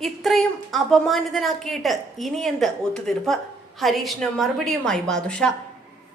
ഇത്രയും അപമാനിതനാക്കിയിട്ട് ഇനി എന്ത് ഒത്തുതീർപ്പ്? ഹരീഷിന് മറുപടിയുമായി ബാദുഷ.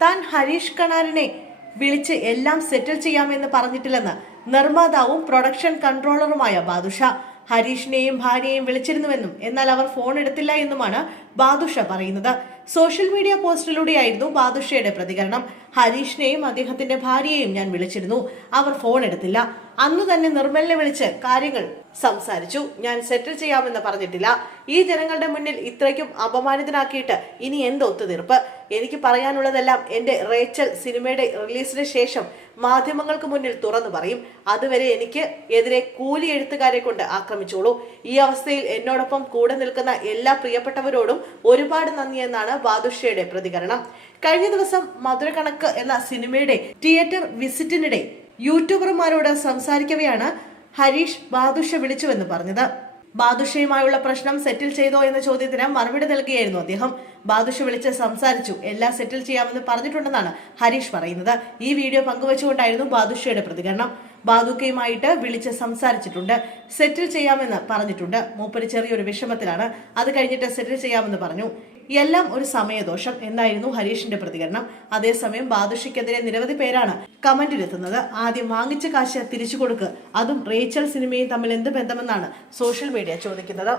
താൻ ഹരീഷ് കണാറിനെ വിളിച്ച് എല്ലാം സെറ്റിൽ ചെയ്യാമെന്ന് പറഞ്ഞിട്ടില്ലെന്ന് നിർമ്മാതാവും പ്രൊഡക്ഷൻ കൺട്രോളറുമായ ബാദുഷ. ഹരീഷിനെയും ഭാര്യയെയും വിളിച്ചിരുന്നുവെന്നും എന്നാൽ അവർ ഫോൺ എടുത്തില്ല എന്നുമാണ് ബാദുഷ പറയുന്നത്. സോഷ്യൽ മീഡിയ പോസ്റ്റിലൂടെയായിരുന്നു ബാദുഷയുടെ പ്രതികരണം. ഹരീഷിനെയും അദ്ദേഹത്തിന്റെ ഭാര്യയെയും ഞാൻ വിളിച്ചിരുന്നു. അവർ ഫോൺ എടുത്തില്ല. അന്ന് തന്നെ നിർമ്മലിനെ വിളിച്ച് കാര്യങ്ങൾ സംസാരിച്ചു. ഞാൻ സെറ്റിൽ ചെയ്യാമെന്ന് പറഞ്ഞിട്ടില്ല. ഈ ജനങ്ങളുടെ മുന്നിൽ ഇത്രയ്ക്കും അപമാനിതനാക്കിയിട്ട് ഇനി എന്ത് ഒത്തുതീർപ്പ്? എനിക്ക് പറയാനുള്ളതെല്ലാം എന്റെ റേച്ചൽ സിനിമയുടെ റിലീസിന് ശേഷം മാധ്യമങ്ങൾക്ക് മുന്നിൽ തുറന്നു പറയും. അതുവരെ എനിക്ക് എതിരെ കൂലി എഴുത്തുകാരെ കൊണ്ട് ആക്രമിച്ചോളൂ. ഈ അവസ്ഥയിൽ എന്നോടൊപ്പം കൂടെ നിൽക്കുന്ന എല്ലാ പ്രിയപ്പെട്ടവരോടും ഒരുപാട് നന്ദിയെന്നാണ് ബാദുഷയുടെ പ്രതികരണം. കഴിഞ്ഞ ദിവസം മധുരകണക്ക് എന്ന സിനിമയുടെ തിയേറ്റർ വിസിറ്റിനിടെ യൂട്യൂബർമാരോട് സംസാരിക്കവെയാണ് ഹരീഷ് ബാദുഷ വിളിച്ചുവെന്ന് പറഞ്ഞത്. ബാദുഷയുമായുള്ള പ്രശ്നം സെറ്റിൽ ചെയ്തോ എന്ന ചോദ്യത്തിന് മറുപടി നൽകുകയായിരുന്നു അദ്ദേഹം. ബാദുഷ വിളിച്ച് സംസാരിച്ചു എല്ലാം സെറ്റിൽ ചെയ്യാമെന്ന് പറഞ്ഞിട്ടുണ്ടെന്നാണ് ഹരീഷ് പറയുന്നത്. ഈ വീഡിയോ പങ്കുവച്ചുകൊണ്ടായിരുന്നു ബാദുഷയുടെ പ്രതികരണം. ബാദുക്കയുമായിട്ട് വിളിച്ച് സംസാരിച്ചിട്ടുണ്ട്. സെറ്റിൽ ചെയ്യാമെന്ന് പറഞ്ഞിട്ടുണ്ട്. മൂപ്പര് ചെറിയൊരു വിഷമത്തിലാണ്. അത് കഴിഞ്ഞിട്ട് സെറ്റിൽ ചെയ്യാമെന്ന് പറഞ്ഞു. എല്ലാം ഒരു സമയദോഷം എന്നായിരുന്നു ഹരീഷിന്റെ പ്രതികരണം. അതേസമയം ബാദുഷയ്ക്കെതിരെ നിരവധി പേരാണ് കമന്റിലെത്തുന്നത്. ആദ്യം വാങ്ങിച്ച കാശ് തിരിച്ചു കൊടുക്ക്. അതും റേച്ചൽ സിനിമയും തമ്മിൽ എന്ത് ബന്ധമെന്നാണ് സോഷ്യൽ മീഡിയ ചോദിക്കുന്നത്.